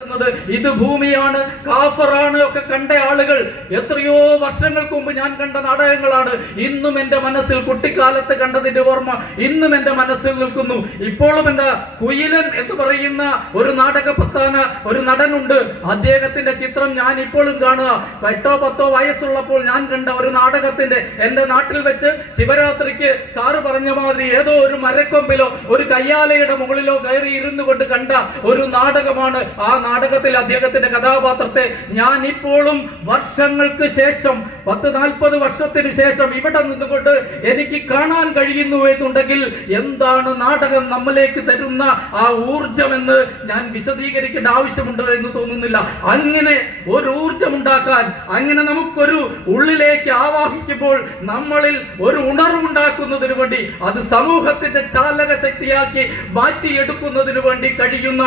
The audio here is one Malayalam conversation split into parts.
ഇത് ഭൂമിയാണ്, കാഫറാണ് ഒക്കെ കണ്ട ആളുകൾ എത്രയോ വർഷങ്ങൾക്ക് മുമ്പ് ഞാൻ കണ്ട നാടകങ്ങളാണ് ഇന്നും എന്റെ മനസ്സിൽ, കുട്ടിക്കാലത്ത് കണ്ടതിന്റെ ഓർമ്മ ഇന്നും എന്റെ മനസ്സിൽ നിൽക്കുന്നു. ഇപ്പോഴും എന്താ കുയിലൻ എന്ന് പറയുന്ന ഒരു നാടക പ്രസ്ഥാന ഒരു നടനുണ്ട്. അദ്ദേഹത്തിന്റെ ചിത്രം ഞാൻ ഇപ്പോഴും കാണുക. 8-10 വയസ്സുള്ളപ്പോൾ ഞാൻ കണ്ട ഒരു നാടകത്തിന്റെ, എന്റെ നാട്ടിൽ വെച്ച് ശിവരാത്രിക്ക് സാറ് പറഞ്ഞ മാതിരി ഏതോ ഒരു മരക്കൊമ്പിലോ ഒരു കയ്യാലയുടെ മുകളിലോ കയറി ഇരുന്നു കൊണ്ട് കണ്ട ഒരു നാടകമാണ്. ആ നാടകത്തിൽ അദ്ദേഹത്തിന്റെ കഥാപാത്രത്തെ ഞാൻ ഇപ്പോഴും വർഷങ്ങൾക്ക് ശേഷം 10-40 വർഷത്തിന് ശേഷം ഇവിടെ നിന്നുകൊണ്ട് എനിക്ക് കാണാൻ കഴിയുന്നു എന്നുണ്ടെങ്കിൽ എന്താണ് നാടകം നമ്മിലേക്ക് തരുന്ന ആ ഊർജം എന്ന് ഞാൻ വിശദീകരിക്കേണ്ട ആവശ്യമുണ്ട് എന്ന് തോന്നുന്നില്ല. അങ്ങനെ ഒരു ഊർജം ഉണ്ടാക്കാൻ, അങ്ങനെ നമുക്കൊരു ഉള്ളിലേക്ക് ആവാഹിക്കുമ്പോൾ നമ്മളിൽ ഒരു ഉണർവുണ്ടാക്കുന്നതിന് വേണ്ടി, അത് സമൂഹത്തിന്റെ ചാലക ശക്തിയാക്കി മാറ്റിയെടുക്കുന്നതിന് വേണ്ടി കഴിയുന്ന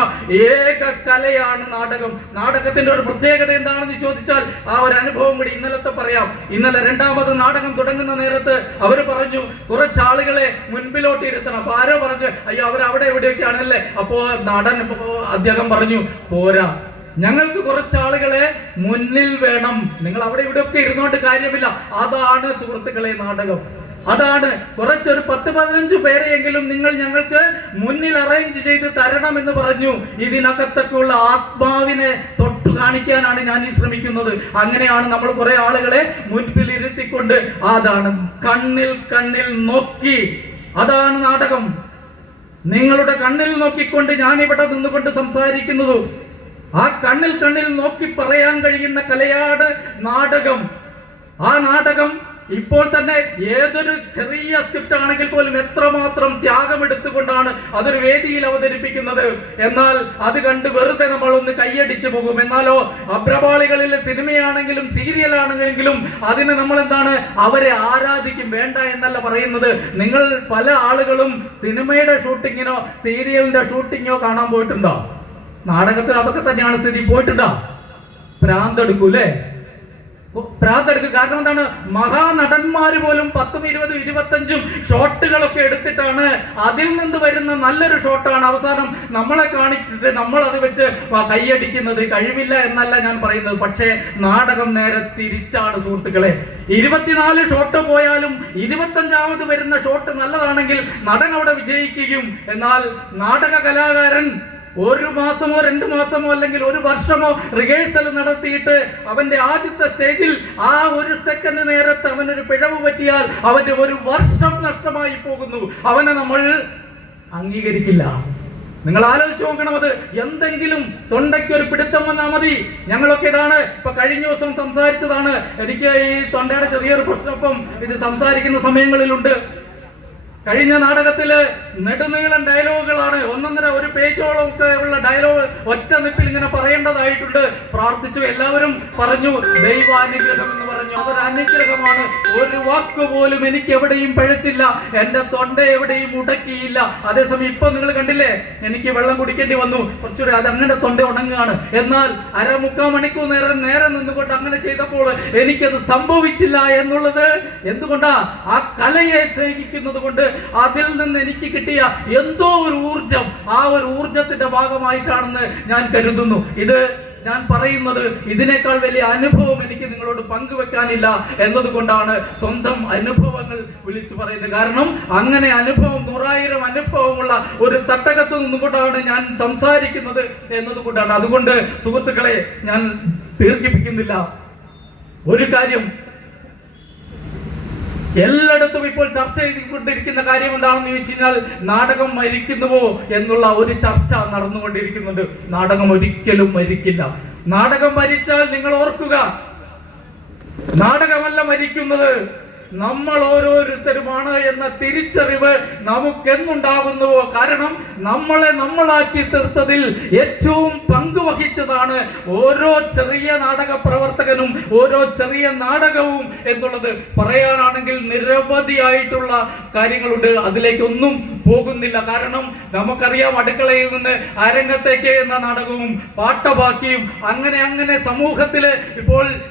ഏക കലയാണ് നാടകം. നാടകത്തിന്റെ ഒരു പ്രത്യേകത എന്താണെന്ന് ചോദിച്ചാൽ ആ ഒരു അനുഭവം കൂടി ഇന്നലത്തെ പറയാം. ഇന്നലെ 2ാമത് നാടകം തുടങ്ങുന്ന നേരത്ത് അവര് പറഞ്ഞു കുറച്ചാളുകളെ മുൻപിലോട്ട് ഇരുത്തണം. അപ്പൊ ആരോ പറഞ്ഞു അയ്യോ അവരവിടെ എവിടെയൊക്കെയാണല്ലേ. അപ്പോ നടൻ അദ്ദേഹം പറഞ്ഞു പോരാ, ഞങ്ങൾക്ക് കുറച്ചാളുകളെ മുന്നിൽ വേണം, നിങ്ങൾ അവിടെ ഇവിടെയൊക്കെ ഇരുന്നോണ്ട് കാര്യമില്ല. അതാണ് സുഹൃത്തുക്കളെ നാടകം. അതാണ് കുറച്ചൊരു 10-15 പേരെയെങ്കിലും നിങ്ങൾ ഞങ്ങൾക്ക് മുന്നിൽ അറേഞ്ച് ചെയ്ത് തരണം എന്ന് പറഞ്ഞു. ഇതിനകത്തൊക്കെയുള്ള ആത്മാവിനെ തൊട്ടു കാണിക്കാനാണ് ഞാൻ ഈ ശ്രമിക്കുന്നത്. അങ്ങനെയാണ് നമ്മൾ കുറെ ആളുകളെ മുൻപിൽ ഇരുത്തിക്കൊണ്ട്, അതാണ് കണ്ണിൽ കണ്ണിൽ നോക്കി, അതാണ് നാടകം. നിങ്ങളുടെ കണ്ണിൽ നോക്കിക്കൊണ്ട് ഞാൻ ഇവിടെ നിന്നുകൊണ്ട് സംസാരിക്കുന്നത്, ആ കണ്ണിൽ കണ്ണിൽ നോക്കി പറയാൻ കഴിയുന്ന കലയാണ് നാടകം. ആ നാടകം ഇപ്പോൾ തന്നെ ഏതൊരു ചെറിയ സ്ക്രിപ്റ്റ് ആണെങ്കിൽ പോലും എത്രമാത്രം ത്യാഗമെടുത്തുകൊണ്ടാണ് അതൊരു വേദിയിൽ അവതരിപ്പിക്കുന്നത്. എന്നാൽ അത് കണ്ട് വെറുതെ നമ്മൾ ഒന്ന് കൈയടിച്ചു പോകും. എന്നാലോ അഭ്രപാളികളിൽ സിനിമയാണെങ്കിലും സീരിയൽ ആണെങ്കിലും അതിന് നമ്മൾ എന്താണ്, അവരെ ആരാധിക്കും. വേണ്ട എന്നല്ല പറയുന്നത്. നിങ്ങൾ പല ആളുകളും സിനിമയുടെ ഷൂട്ടിങ്ങിനോ സീരിയലിന്റെ ഷൂട്ടിങ്ങോ കാണാൻ പോയിട്ടുണ്ടോ? നാടകത്തിൽ അതൊക്കെ തന്നെയാണ് സ്ഥിതി. പോയിട്ടുണ്ടോ? ഭ്രാന്തെടുക്കൂലേ? ഭ്രാന്തെടുക്കും. കാരണം എന്താണ്, മഹാനടന്മാര് പോലും 10, 20, 25 ഷോട്ടുകളൊക്കെ എടുത്തിട്ടാണ് അതിൽ നിന്ന് വരുന്ന നല്ലൊരു ഷോട്ടാണ് അവസാനം നമ്മളെ കാണിച്ചിട്ട് നമ്മൾ അത് വെച്ച് കൈയടിക്കുന്നത്. കഴിവില്ല എന്നല്ല ഞാൻ പറയുന്നത്. പക്ഷേ നാടകം നേരെ തിരിച്ചാണ് സുഹൃത്തുക്കളെ. 24 ഷോട്ട് പോയാലും 25ാമത് വരുന്ന ഷോട്ട് നല്ലതാണെങ്കിൽ നടൻ അവിടെ വിജയിക്കുകയും, എന്നാൽ നാടക കലാകാരൻ 1 മാസമോ 2 മാസമോ അല്ലെങ്കിൽ 1 വർഷമോ റിഹേഴ്സൽ നടത്തിയിട്ട് അവന്റെ ആദ്യത്തെ സ്റ്റേജിൽ ആ 1 സെക്കൻഡ് നേരത്തെ അവനൊരു പിഴവ് പറ്റിയാൽ അവന്റെ 1 വർഷം നഷ്ടമായി പോകുന്നു. അവനെ നമ്മൾ അംഗീകരിക്കില്ല. നിങ്ങൾ ആലോചിച്ച് നോക്കണം. അത് എന്തെങ്കിലും തൊണ്ടയ്ക്ക് ഒരു പിടുത്തം വന്നാൽ മതി. ഞങ്ങളൊക്കെ ഇതാണ് ഇപ്പൊ കഴിഞ്ഞ ദിവസം സംസാരിച്ചതാണ്. എനിക്ക് ഈ തൊണ്ടയുടെ ചെറിയൊരു പ്രശ്നം ഇത് സംസാരിക്കുന്ന സമയങ്ങളിലുണ്ട്. കഴിഞ്ഞ നാടകത്തില് നെടുനീളൻ ഡയലോഗുകളാണ്, 1.5 പേജോളം ഒക്കെ ഉള്ള ഡയലോഗ് ഒറ്റ നിപ്പിൽ ഇങ്ങനെ പറയേണ്ടതായിട്ടുണ്ട്. പ്രാർത്ഥിച്ചു, എല്ലാവരും പറഞ്ഞു ദൈവാനുഗ്രഹം എന്ന് പറഞ്ഞു. അതൊരു അനുഗ്രഹമാണ്. ഒരു വാക്ക് പോലും എനിക്ക് എവിടെയും പഴച്ചില്ല, എന്റെ തൊണ്ട എവിടെയും ഉടക്കിയില്ല. അതേസമയം ഇപ്പൊ നിങ്ങൾ കണ്ടില്ലേ, എനിക്ക് വെള്ളം കുടിക്കേണ്ടി വന്നു കുറച്ചുകൂടി, അത് അങ്ങനെ തൊണ്ട ഉണങ്ങുകയാണ്. എന്നാൽ 3/4 മണിക്കൂർ നേരെ നിന്നുകൊണ്ട് അങ്ങനെ ചെയ്തപ്പോൾ എനിക്കത് സംഭവിച്ചില്ല എന്നുള്ളത് എന്തുകൊണ്ടാ? ആ കലയെ സ്നേഹിക്കുന്നത് കൊണ്ട്, അതിൽ നിന്ന് എനിക്ക് കിട്ടിയ എന്തോ ഒരു ഊർജം, ആ ഒരു ഊർജത്തിന്റെ ഭാഗമായിട്ടാണെന്ന് ഞാൻ കരുതുന്നു. ഇത് ഞാൻ പറയുന്നത്, ഇതിനേക്കാൾ വലിയ അനുഭവം എനിക്ക് നിങ്ങളോട് പങ്കുവെക്കാനില്ല എന്നതുകൊണ്ടാണ് സ്വന്തം അനുഭവങ്ങൾ വിളിച്ചു പറയുന്നത്. കാരണം അങ്ങനെ അനുഭവം 100,000 അനുഭവമുള്ള ഒരു തട്ടകത്ത് നിന്നുകൊണ്ടാണ് ഞാൻ സംസാരിക്കുന്നത് എന്നതുകൊണ്ടാണ്. അതുകൊണ്ട് സുഹൃത്തുക്കളെ, ഞാൻ ദീർഘിപ്പിക്കുന്നില്ല. ഒരു കാര്യം എല്ലായിടത്തും ഇപ്പോൾ ചർച്ച ചെയ്തുകൊണ്ടിരിക്കുന്ന കാര്യം എന്താണെന്ന് ചോദിച്ചു കഴിഞ്ഞാൽ, നാടകം മരിക്കുന്നുവോ എന്നുള്ള ഒരു ചർച്ച നടന്നുകൊണ്ടിരിക്കുന്നുണ്ട്. നാടകം ഒരിക്കലും മരിക്കില്ല. നാടകം മരിച്ചാൽ നിങ്ങൾ ഓർക്കുക, നാടകമല്ല മരിക്കുന്നത്, നമ്മൾ ഓരോരുത്തരുമാണ് എന്ന തിരിച്ചറിവ് നമുക്കെന്നുണ്ടാകുന്നുവോ. കാരണം നമ്മളെ നമ്മളാക്കി തീർത്തതിൽ ഏറ്റവും പങ്കുവഹിച്ചതാണ് ഓരോ ചെറിയ നാടക പ്രവർത്തകനും ഓരോ ചെറിയ നാടകവും എന്നുള്ളത്. പറയാനാണെങ്കിൽ നിരവധിയായിട്ടുള്ള കാര്യങ്ങളുണ്ട്. അതിലേക്കൊന്നും പോകുന്നില്ല. കാരണം നമുക്കറിയാം, അടുക്കളയിൽ നിന്ന് അരങ്ങത്തേക്ക് എന്ന നാടകവും പാട്ടബാക്കിയും അങ്ങനെ സമൂഹത്തില് ഇപ്പോൾ